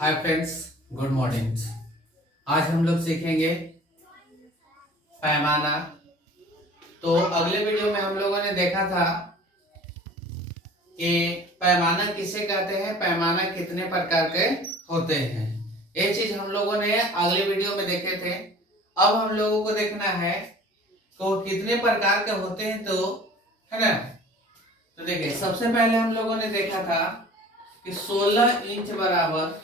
Hi friends, good morning. आज हम लोग सीखेंगे पैमाना। तो अगले वीडियो में हम लोगों ने देखा था कि पैमाना किसे कहते हैं, पैमाना कितने प्रकार के होते हैं। ये चीज हम लोगों ने अगले वीडियो में देखे थे। अब हम लोगों को देखना है तो कितने प्रकार के होते हैं, तो है ना। तो देखिए, सबसे पहले हम लोगों ने देखा था कि 16 इंच बराबर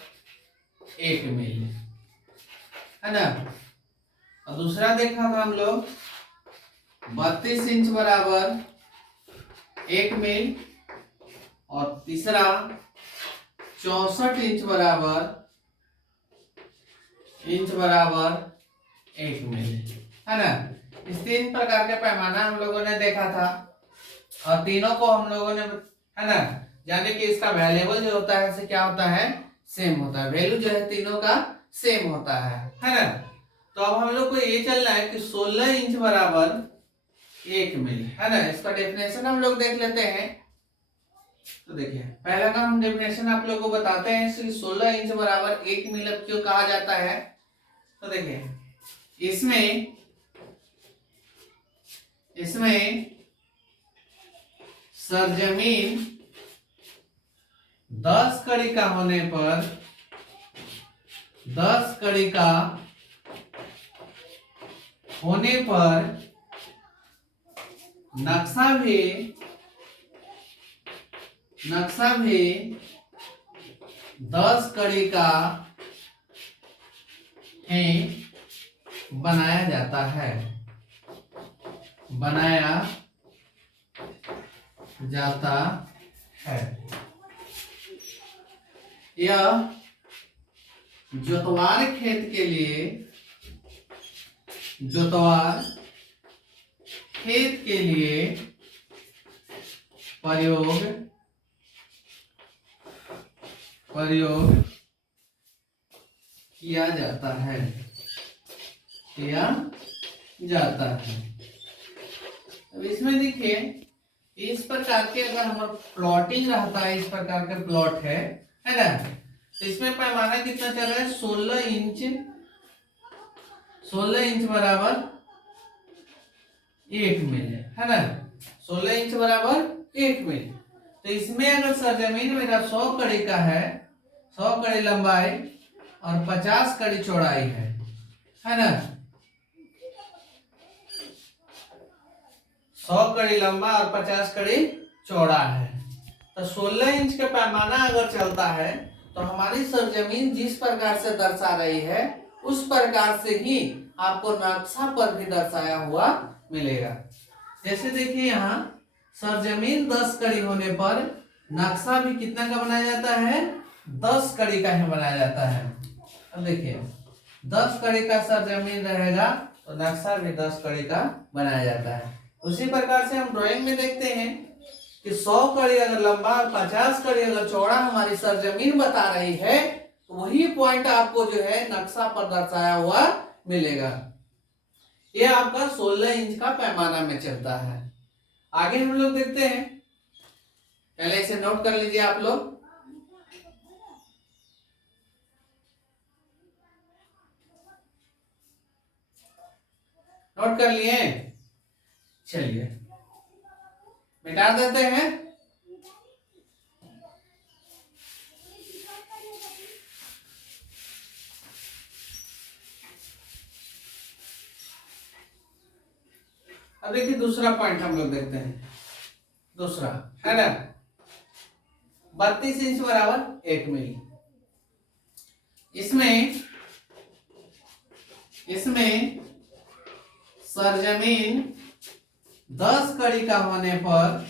1 मील, है ना। और दूसरा देखा था हम लोग 32 इंच बराबर 1 मील, और तीसरा 64 इंच बराबर 1 मील, है ना। इस 3 प्रकार के पैमाना हम लोगों ने देखा था, और तीनों को हम लोगों ने, है ना, जाने कि इसका वैल्यूबल जो होता है से क्या होता है, सेम होता है। वैल्यू जो है तीनों का सेम होता है ना। तो अब हम लोग को ये चलना है कि 16 इंच बराबर 1 मील, है ना। इसका डेफिनेशन हम लोग देख लेते हैं। तो देखिए, पहला का हम डेफिनेशन आप लोगों को बताते हैं कि 16 इंच बराबर 1 मील अब क्यों कहा जाता है। तो देखिए, इसमें सरजमीन 10 कड़ी का होने पर 10 कड़ी का होने पर नक्शा भी 10 कड़ी का ही बनाया जाता है, यह जोतवार खेत के लिए प्रयोग किया जाता है। अब इसमें देखिए, इस प्रकार के अगर हमारा प्लॉटिंग रहता है, इस प्रकार का प्लॉट है ना। तो इसमें पैमाना कितना चल रहा है, 16 इंच बराबर 1 मील, है ना। 16 इंच बराबर 1 मील। तो इसमें अगर सरजमीन मेरा 100 कड़ी का है, 100 कड़ी लंबाई और 50 कड़ी चौड़ाई है ना। 100 कड़ी लंबा और 50 कड़ी चौड़ा है। तो 16 इंच का पैमाना अगर चलता है तो हमारी सरजमीन जिस प्रकार से दर्शा रही है उस प्रकार से ही आपको नक्शा पर भी दर्शाया हुआ मिलेगा। जैसे देखिए, यहाँ सरजमीन 10 कड़ी होने पर नक्शा भी कितना का बनाया जाता है, 10 कड़ी का ही बनाया जाता है। अब देखिए, 10 कड़ी का सरजमीन रहेगा तो नक्शा भी 10 कड़ी का बनाया जाता है। उसी प्रकार से हम ड्राइंग में देखते हैं कि 100 कड़ी अगर लंबा और 50 कड़ी अगर चौड़ा हमारी सरजमीन बता रही है तो वही पॉइंट आपको जो है नक्शा पर दर्शाया हुआ मिलेगा। यह आपका 16 इंच का पैमाना में चलता है। आगे हम लोग देखते हैं, पहले इसे नोट कर लीजिए आप लोग। नोट कर लिए, चलिए मिटा देते हैं। अब देखिए, दूसरा पॉइंट हम लोग देखते हैं। दूसरा है ना, 32 इंच बराबर 1 मील। इसमें सरजमीन 10 कड़ी का होने पर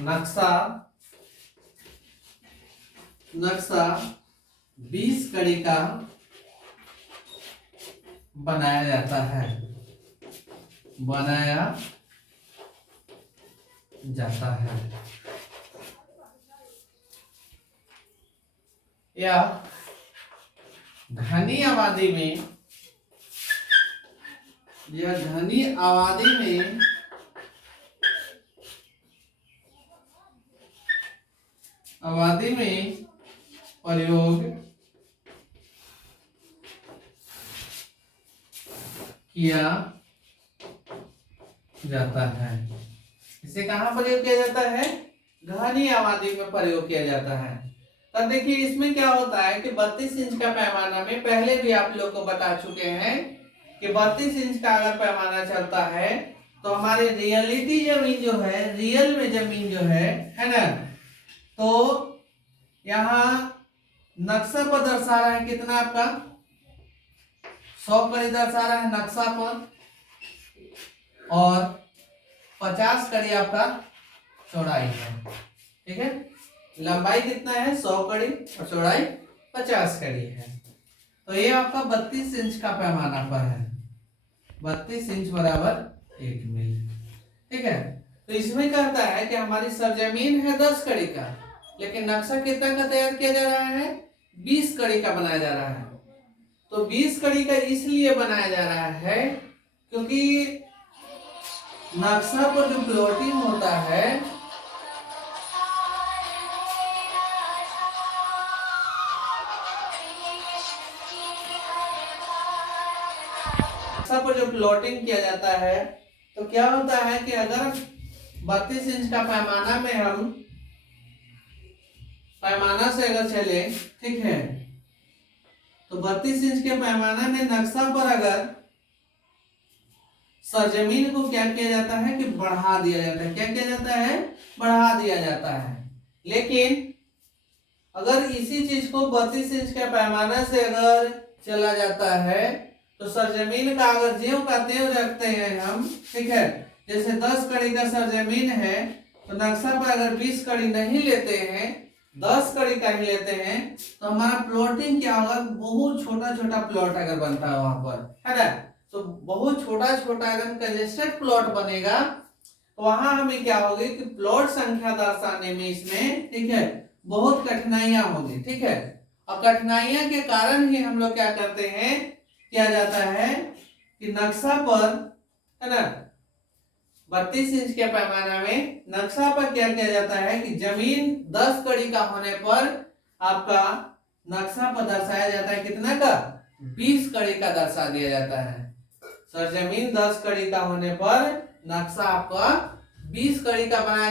नक्शा 20 कड़ी का बनाया जाता है, या घनी आबादी में यह घनी आबादी में प्रयोग किया जाता है। इसे कहाँ प्रयोग किया जाता है? घनी आबादी में प्रयोग किया जाता है। तब देखिए इसमें क्या होता है कि 32 इंच का पैमाना में पहले भी आप लोग को बता चुके हैं कि 32 इंच का अगर पैमाना चलता है तो हमारे रियलिटी जमीन जो है, रियल में जमीन जो है ना, तो यहाँ नक्शा पर दर्शा रहा है कितना आपका 100 कड़ी दर्शा रहा है नक्शा पर, और 50 कड़ी आपका चौड़ाई है। ठीक है, लंबाई कितना है 100 कड़ी और चौड़ाई 50 कड़ी है। तो ये आपका 32 इंच का पैमाना पर है, 32 इंच बराबर 1 मील। ठीक है, तो इसमें कहता है कि हमारी सरजमीन है 10 कड़ी का, लेकिन नक्शा कितना का तैयार किया जा रहा है? 20 कड़ी का बनाया जा रहा है। तो 20 कड़ी का इसलिए बनाया जा रहा है क्योंकि नक्शा पर जो प्लॉटिंग होता है पर जो प्लॉटिंग किया जाता है तो क्या होता है कि अगर 32 इंच का पैमाना में हम पैमाना से अगर चले, ठीक है, तो 32 इंच के पैमाना में नक्शा पर अगर सरजमीन को क्या किया जाता है कि बढ़ा दिया जाता है। क्या किया जाता है? बढ़ा दिया जाता है। लेकिन अगर इसी चीज को 32 इंच के पैमाना से अगर चला जाता है तो सरजमीन का अगर ज्यों का त्यों रखते हैं हम, ठीक है, जैसे 10 कड़ी का सरजमीन है तो नक्शा पर अगर 20 कड़ी नहीं लेते हैं, 10 कड़ी का ही लेते हैं, तो हमारा प्लॉटिंग क्या होगा? बहुत छोटा छोटा प्लॉट अगर बनता है वहां पर, है ना, तो बहुत छोटा छोटा एकदम कंजेस्टेड प्लॉट बनेगा। तो वहां हमें क्या होगी कि प्लॉट संख्या दर्शाने में इसमें, ठीक है, बहुत कठिनाइयां होगी। ठीक है, और कठिनाइयां के कारण ही हम लोग क्या करते हैं, किया जाता है कि नक्शा पर, है ना, 32 इंच के पैमाना में नक्शा पर क्या किया जाता है कि जमीन 10 कड़ी का होने पर आपका नक्शा पर दर्शाया जाता है कितना का? 20 कड़ी का दर्शा दिया जाता है। सरजमीन 10 कड़ी का होने पर नक्शा आपका 20 कड़ी का बनाया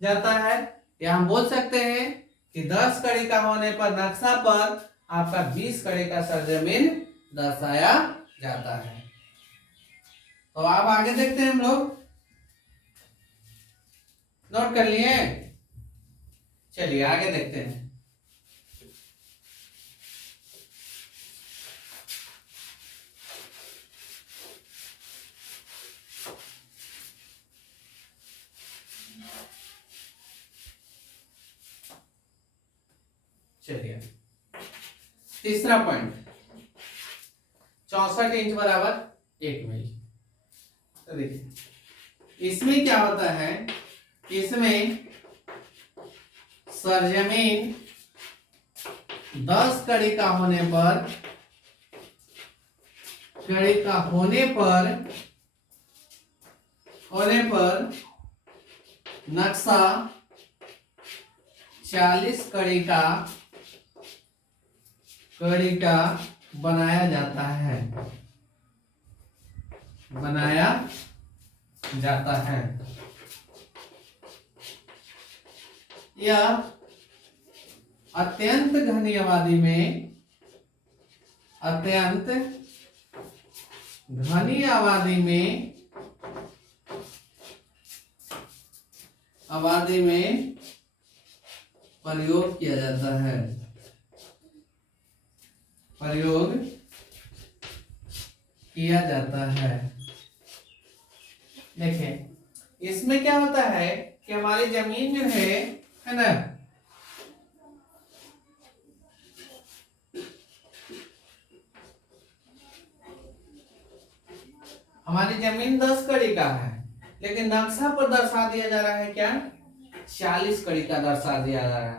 जाता है। या हम बोल सकते हैं कि 10 कड़ी का होने पर नक्शा पर आपका 20 कड़ी का सरजमीन दर्शाया जाता है। तो आप आगे देखते हैं, हम लोग नोट कर लिए? चलिए आगे देखते हैं। चलिए तीसरा पॉइंट, 64 इंच बराबर 1 मील। तो देखिए इसमें क्या होता है, इसमें सरजमीन 10 कड़ी का होने पर नक्शा 40 कड़ी का बनाया जाता है। यह अत्यंत घनी आबादी में प्रयोग किया जाता है। देखिए इसमें क्या होता है कि हमारी जमीन जो है ना, हमारी जमीन 10 कड़ी का है, लेकिन नक्शा पर दर्शा दिया जा रहा है क्या? 40 कड़ी का दर्शा दिया जा रहा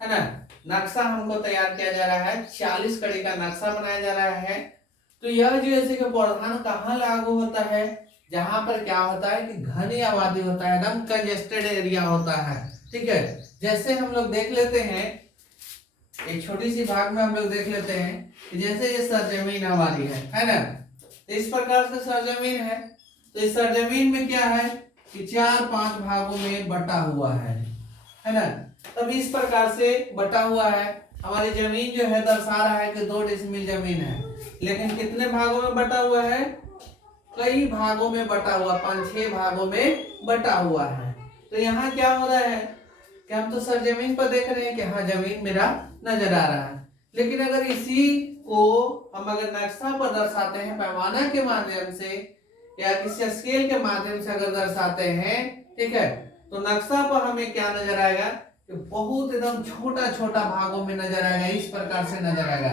है ना। नक्शा हमको तैयार किया जा रहा है, 40 कड़ी का नक्शा बनाया जा रहा है। तो यह जो ऐसे का प्रावधान कहाँ लागू होता है, जहां पर क्या होता है कि घनी आबादी होता है, एकदम कंजेस्टेड एरिया होता है। ठीक है, जैसे हम लोग देख लेते हैं एक छोटी सी भाग में हम लोग देख लेते हैं कि जैसे ये सरजमीन हमारी है ना, तो इस प्रकार से सरजमीन है। तो इस सरजमीन में क्या है कि 4-5 भागों में बटा हुआ है ना। तब इस प्रकार से बटा हुआ है, हमारी जमीन जो है दर्शा रहा है कि 2 डिसमिल जमीन है, लेकिन कितने भागों में बटा हुआ है, कई भागों में बटा हुआ, 5-6 भागों में बटा हुआ है। तो यहाँ क्या हो रहा है कि हम तो सरजमीन पर देख रहे हैं कि हाँ जमीन मेरा नजर आ रहा है, लेकिन अगर इसी को हम अगर नक्शा पर दर्शाते हैं पैमाना के माध्यम से या किसी स्केल के माध्यम से अगर दर्शाते हैं, ठीक है, तो नक्शा पर हमें क्या नजर आएगा कि बहुत एकदम छोटा छोटा भागों में नजर आएगा, इस प्रकार से नजर आएगा।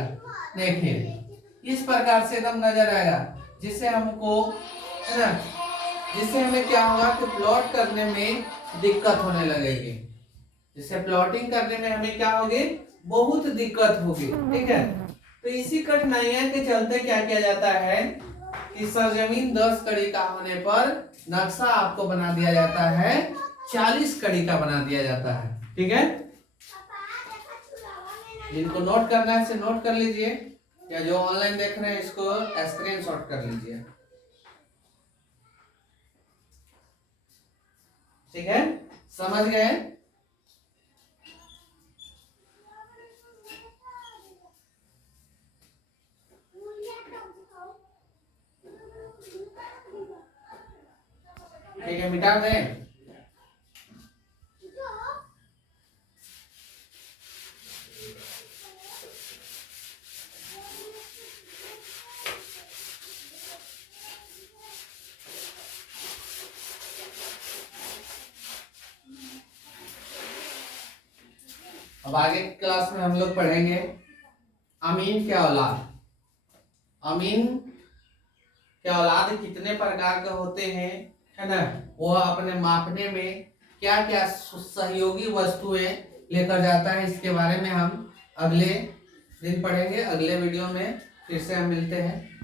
देखिए इस प्रकार से एकदम नजर आएगा, जिससे हमको है ना, जिससे हमें क्या होगा कि प्लॉट करने में दिक्कत होने लगेगी, जिससे प्लॉटिंग करने में हमें क्या होगी, बहुत दिक्कत होगी। ठीक है, तो इसी कठिनाइयां के चलते क्या किया जाता है कि सरजमीन 10 कड़ी का होने पर नक्शा आपको बना दिया जाता है 40 कड़ी का बना दिया जाता है। ठीक है, इनको नोट करना है से नोट कर लीजिए, या जो ऑनलाइन देख रहे हैं इसको स्क्रीनशॉट कर लीजिए। ठीक है, समझ गए? ठीक है, मिटा दें। अब आगे क्लास में हम लोग पढ़ेंगे अमीन के औलाद। अमीन के औलाद कितने प्रकार के होते हैं, है ना, वो अपने मापने में क्या क्या सहयोगी वस्तुएं लेकर जाता है, इसके बारे में हम अगले दिन पढ़ेंगे। अगले वीडियो में फिर से हम मिलते हैं।